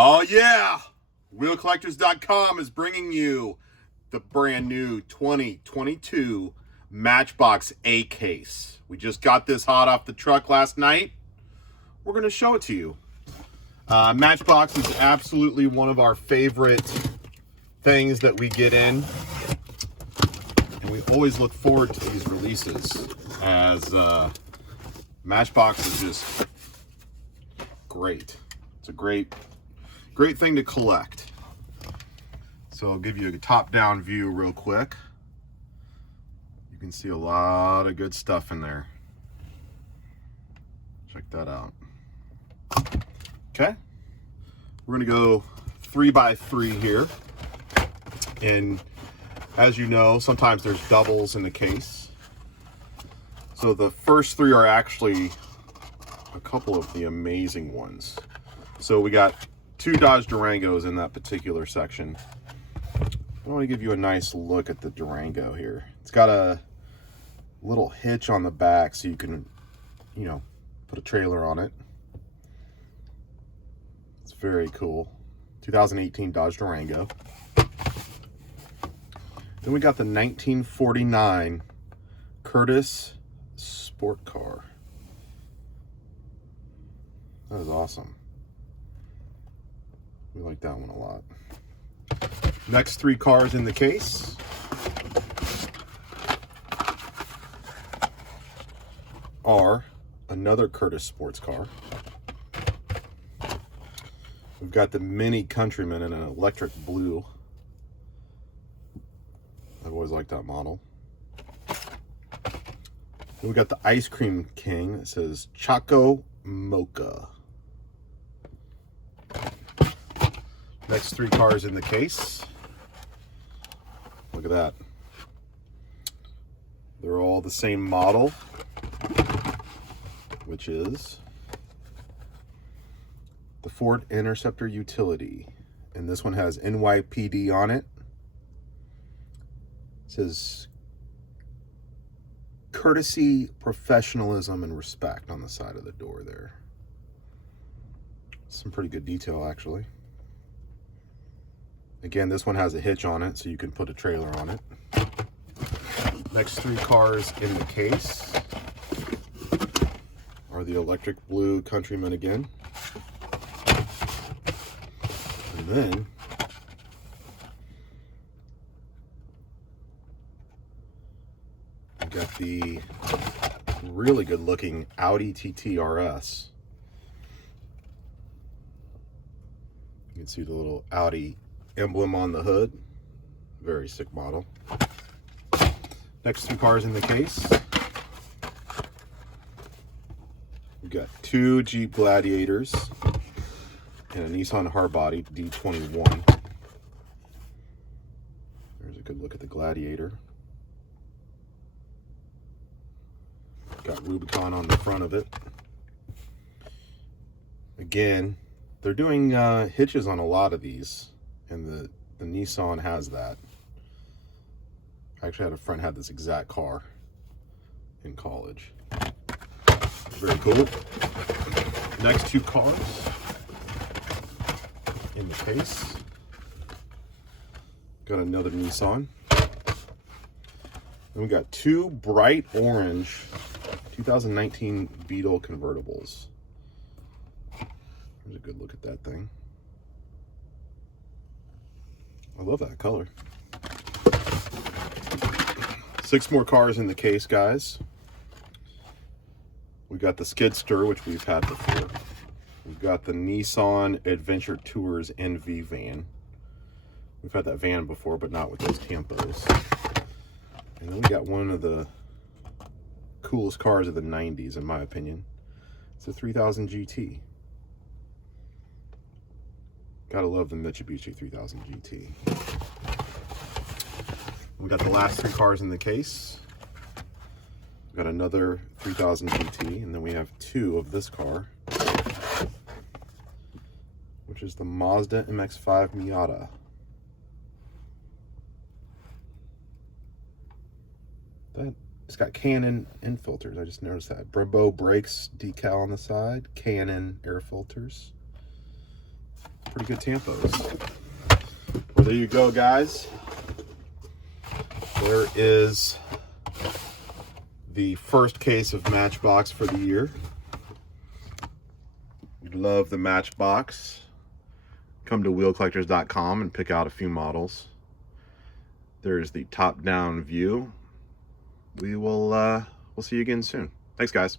Oh yeah! WheelCollectors.com is bringing you the brand new 2022 Matchbox A case. We just got this hot off the truck last night. We're going to show it to you. Matchbox is absolutely one of our favorite things that we get in. And we always look forward to these releases, as Matchbox is just great. It's a great thing to collect. So I'll give you a top-down view real quick. You can see a lot of good stuff in there. Check that out. Okay, we're gonna go 3x3 here. And as you know, sometimes there's doubles in the case. So the first three are actually a couple of the amazing ones. So we got two Dodge Durangos in that particular section. I want to give you a nice look at the Durango here. It's got a little hitch on the back so you can, put a trailer on it. It's very cool. 2018 Dodge Durango. Then we got the 1949 Curtis Sport Car. That is awesome. We like that one a lot. Next three cars in the case are another Curtis sports car. We've got the Mini Countryman in an electric blue. I've always liked that model. Then we got the Ice Cream King. It says Choco Mocha. Next three cars in the case. Look at that. They're all the same model, which is the Ford Interceptor Utility. And this one has NYPD on it. It says courtesy, professionalism, and respect on the side of the door there. Some pretty good detail, actually. Again, this one has a hitch on it, so you can put a trailer on it. Next three cars in the case are the electric blue Countryman again. And then we got the really good looking Audi Tt Rs. You can see the little Audi emblem on the hood. Very sick model. Next two cars in the case. We've got two Jeep Gladiators and a Nissan Hardbody D21. There's a good look at the Gladiator. Got Rubicon on the front of it. Again, they're doing hitches on a lot of these, and the Nissan has that. I actually had a friend had this exact car in college. Very cool. Next two cars in the case. Got another Nissan. And we got two bright orange 2019 Beetle convertibles. There's a good look at that thing. I love that color. Six more cars in the case, guys. We got the Skidster, which we've had before. We've got the Nissan Adventure Tours NV van. We've had that van before, but not with those tampos. And then we got one of the coolest cars of the 90s, in my opinion. It's a 3000 GT. Gotta love the Mitsubishi 3000 GT. We got the last three cars in the case. We got another 3000 GT, and then we have two of this car, which is the Mazda MX-5 Miata. It's got Canon in filters. I just noticed that. Brembo brakes decal on the side. Canon air filters. Pretty pretty good tampos. Well, there you go, guys. There is the first case of Matchbox for the year. We love the Matchbox. Come to wheelcollectors.com and pick out a few models. There's the top-down view. We'll see you again soon. Thanks, guys.